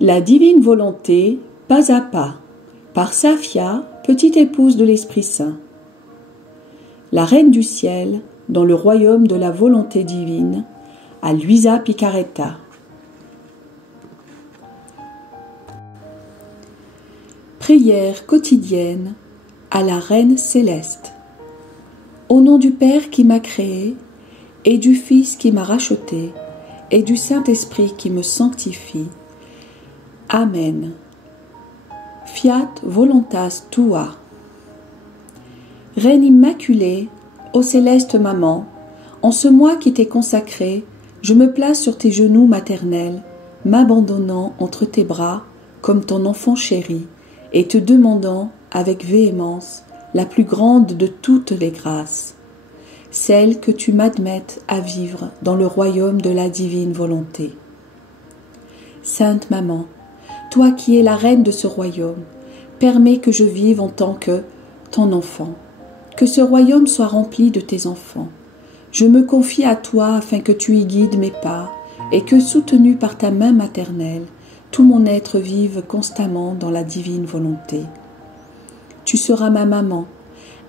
La divine volonté, pas à pas, par Safia, petite épouse de l'Esprit Saint. La Reine du Ciel, dans le royaume de la volonté divine, à Luisa Picaretta. Prière quotidienne à la Reine céleste. Au nom du Père qui m'a créé, et du Fils qui m'a racheté, et du Saint-Esprit qui me sanctifie. Amen. Fiat voluntas tua. Reine immaculée, ô céleste maman, en ce mois qui t'est consacré, je me place sur tes genoux maternels, m'abandonnant entre tes bras comme ton enfant chéri, et te demandant avec véhémence la plus grande de toutes les grâces, celle que tu m'admettes à vivre dans le royaume de la divine volonté. Sainte Maman, toi qui es la reine de ce royaume, permets que je vive en tant que ton enfant, que ce royaume soit rempli de tes enfants. Je me confie à toi afin que tu y guides mes pas et que, soutenu par ta main maternelle, tout mon être vive constamment dans la divine volonté. Tu seras ma maman.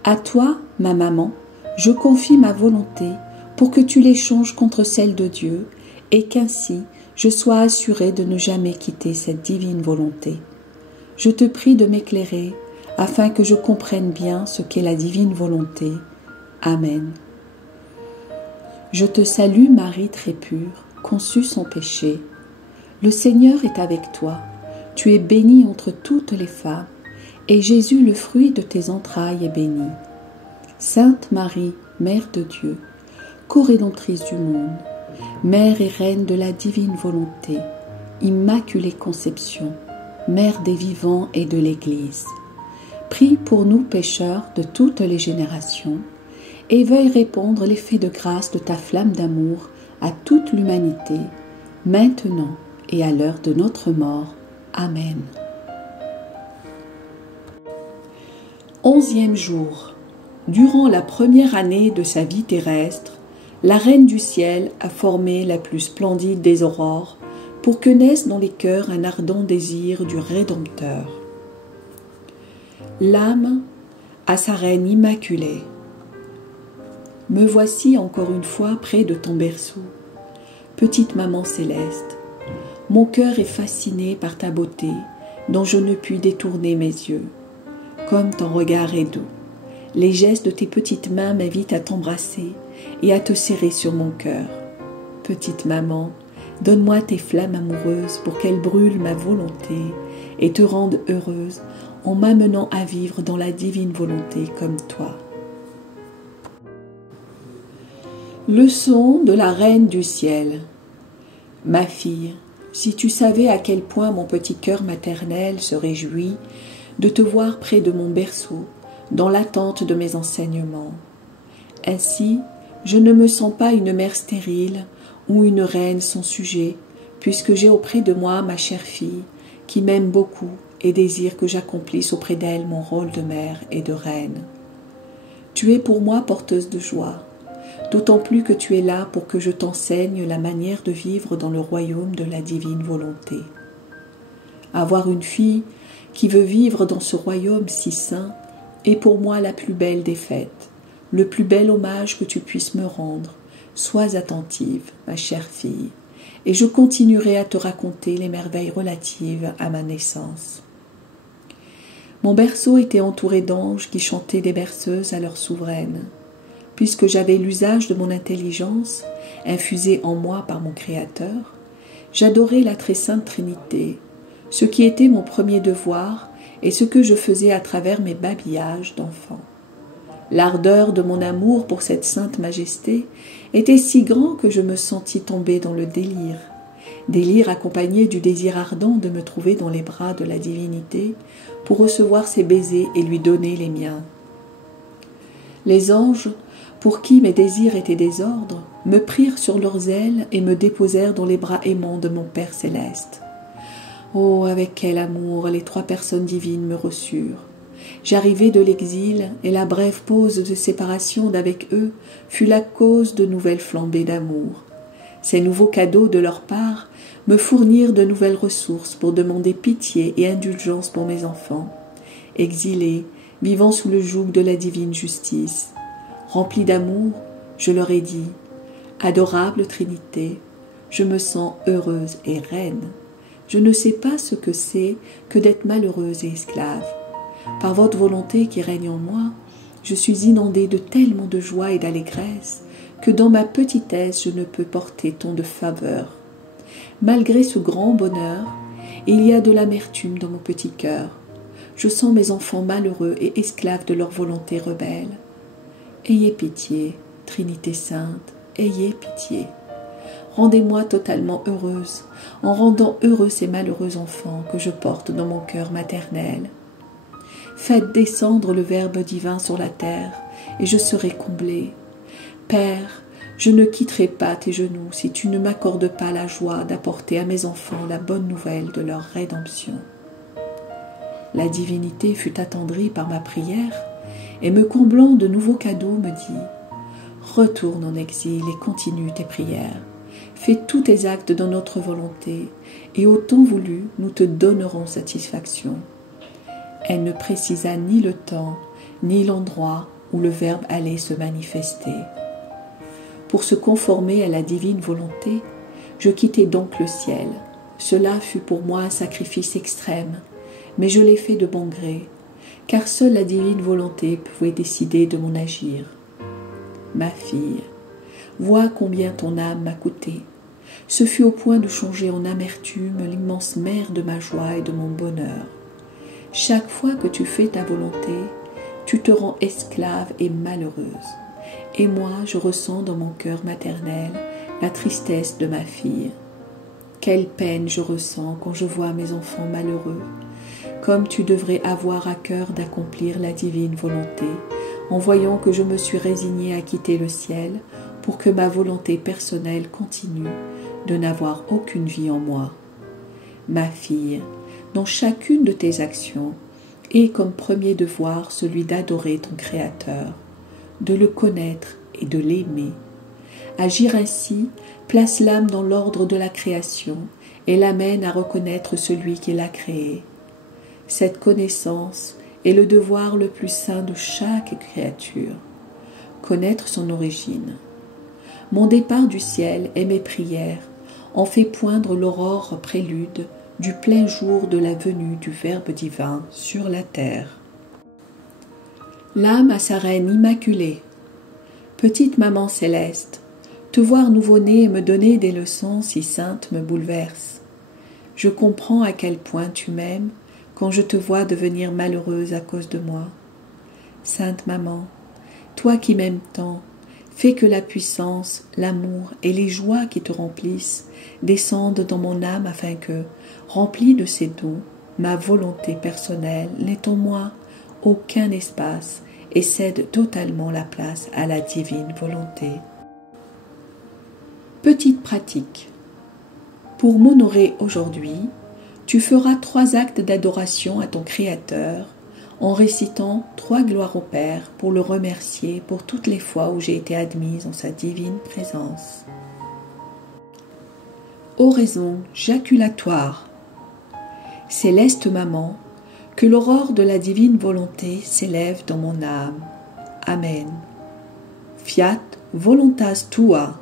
À toi, ma maman, je confie ma volonté pour que tu l'échanges contre celle de Dieu et qu'ainsi je sois assurée de ne jamais quitter cette divine volonté. Je te prie de m'éclairer afin que je comprenne bien ce qu'est la divine volonté. Amen. Je te salue Marie très pure, conçue sans péché. Le Seigneur est avec toi. Tu es bénie entre toutes les femmes, et Jésus, le fruit de tes entrailles, est béni. Sainte Marie, Mère de Dieu, co-rédemptrice du monde, Mère et Reine de la divine volonté, Immaculée Conception, Mère des vivants et de l'Église, prie pour nous pécheurs de toutes les générations et veuille répandre l'effet de grâce de ta flamme d'amour à toute l'humanité, maintenant et à l'heure de notre mort. Amen. 11e jour. Durant la première année de sa vie terrestre, la Reine du Ciel a formé la plus splendide des aurores pour que naisse dans les cœurs un ardent désir du Rédempteur. L'âme à sa Reine immaculée. Me voici encore une fois près de ton berceau, petite maman céleste. Mon cœur est fasciné par ta beauté, dont je ne puis détourner mes yeux. Comme ton regard est doux, les gestes de tes petites mains m'invitent à t'embrasser et à te serrer sur mon cœur. Petite maman, donne-moi tes flammes amoureuses pour qu'elles brûlent ma volonté et te rendent heureuse en m'amenant à vivre dans la divine volonté comme toi. Leçon de la Reine du Ciel. Ma fille, si tu savais à quel point mon petit cœur maternel se réjouit de te voir près de mon berceau, dans l'attente de mes enseignements. Ainsi, je ne me sens pas une mère stérile ou une reine sans sujet, puisque j'ai auprès de moi ma chère fille, qui m'aime beaucoup et désire que j'accomplisse auprès d'elle mon rôle de mère et de reine. Tu es pour moi porteuse de joie, d'autant plus que tu es là pour que je t'enseigne la manière de vivre dans le royaume de la divine volonté. Avoir une fille qui veut vivre dans ce royaume si saint est pour moi la plus belle des fêtes, le plus bel hommage que tu puisses me rendre. Sois attentive, ma chère fille, et je continuerai à te raconter les merveilles relatives à ma naissance. Mon berceau était entouré d'anges qui chantaient des berceuses à leur souveraine. Puisque j'avais l'usage de mon intelligence, infusée en moi par mon Créateur, j'adorais la très sainte Trinité, ce qui était mon premier devoir et ce que je faisais à travers mes babillages d'enfant. L'ardeur de mon amour pour cette sainte majesté était si grand que je me sentis tomber dans le délire accompagné du désir ardent de me trouver dans les bras de la divinité pour recevoir ses baisers et lui donner les miens. Les anges, pour qui mes désirs étaient désordre, me prirent sur leurs ailes et me déposèrent dans les bras aimants de mon Père céleste. Oh, avec quel amour les trois personnes divines me reçurent. J'arrivai de l'exil, et la brève pause de séparation d'avec eux fut la cause de nouvelles flambées d'amour. Ces nouveaux cadeaux de leur part me fournirent de nouvelles ressources pour demander pitié et indulgence pour mes enfants, exilés, vivant sous le joug de la divine justice. Rempli d'amour, je leur ai dit « Adorable Trinité, je me sens heureuse et reine. Je ne sais pas ce que c'est que d'être malheureuse et esclave. Par votre volonté qui règne en moi, je suis inondée de tellement de joie et d'allégresse que dans ma petitesse je ne peux porter tant de faveur. Malgré ce grand bonheur, il y a de l'amertume dans mon petit cœur. Je sens mes enfants malheureux et esclaves de leur volonté rebelle. Ayez pitié, Trinité Sainte, ayez pitié. Rendez-moi totalement heureuse, en rendant heureux ces malheureux enfants que je porte dans mon cœur maternel. Faites descendre le Verbe divin sur la terre, et je serai comblée. Père, je ne quitterai pas tes genoux si tu ne m'accordes pas la joie d'apporter à mes enfants la bonne nouvelle de leur rédemption. La divinité fut attendrie par ma prière, et me comblant de nouveaux cadeaux me dit « Retourne en exil et continue tes prières. Fais tous tes actes dans notre volonté, et au temps voulu, nous te donnerons satisfaction. » Elle ne précisa ni le temps, ni l'endroit où le Verbe allait se manifester. Pour se conformer à la divine volonté, je quittai donc le ciel. Cela fut pour moi un sacrifice extrême, mais je l'ai fait de bon gré, car seule la divine volonté pouvait décider de mon agir. Ma fille, vois combien ton âme m'a coûté. Ce fut au point de changer en amertume l'immense mer de ma joie et de mon bonheur. Chaque fois que tu fais ta volonté, tu te rends esclave et malheureuse. Et moi, je ressens dans mon cœur maternel la tristesse de ma fille. Quelle peine je ressens quand je vois mes enfants malheureux, comme tu devrais avoir à cœur d'accomplir la divine volonté, en voyant que je me suis résignée à quitter le ciel pour que ma volonté personnelle continue de n'avoir aucune vie en moi. Ma fille, dans chacune de tes actions, aie comme premier devoir celui d'adorer ton Créateur, de le connaître et de l'aimer. Agir ainsi place l'âme dans l'ordre de la création et l'amène à reconnaître celui qui l'a créée. Cette connaissance est le devoir le plus saint de chaque créature, connaître son origine. Mon départ du ciel et mes prières ont fait poindre l'aurore prélude du plein jour de la venue du Verbe divin sur la terre. L'âme à sa reine immaculée. Petite maman céleste, te voir nouveau-né et me donner des leçons si saintes me bouleverse. Je comprends à quel point tu m'aimes quand je te vois devenir malheureuse à cause de moi. Sainte maman, toi qui m'aimes tant, fais que la puissance, l'amour et les joies qui te remplissent descendent dans mon âme afin que, remplie de ces dons, ma volonté personnelle n'ait en moi aucun espace et cède totalement la place à la divine volonté. Petite pratique. Pour m'honorer aujourd'hui, tu feras 3 actes d'adoration à ton Créateur en récitant 3 gloires au Père pour le remercier pour toutes les fois où j'ai été admise en sa divine présence. Oraison jaculatoire. Céleste Maman, que l'aurore de la divine volonté s'élève dans mon âme. Amen. Fiat voluntas tua.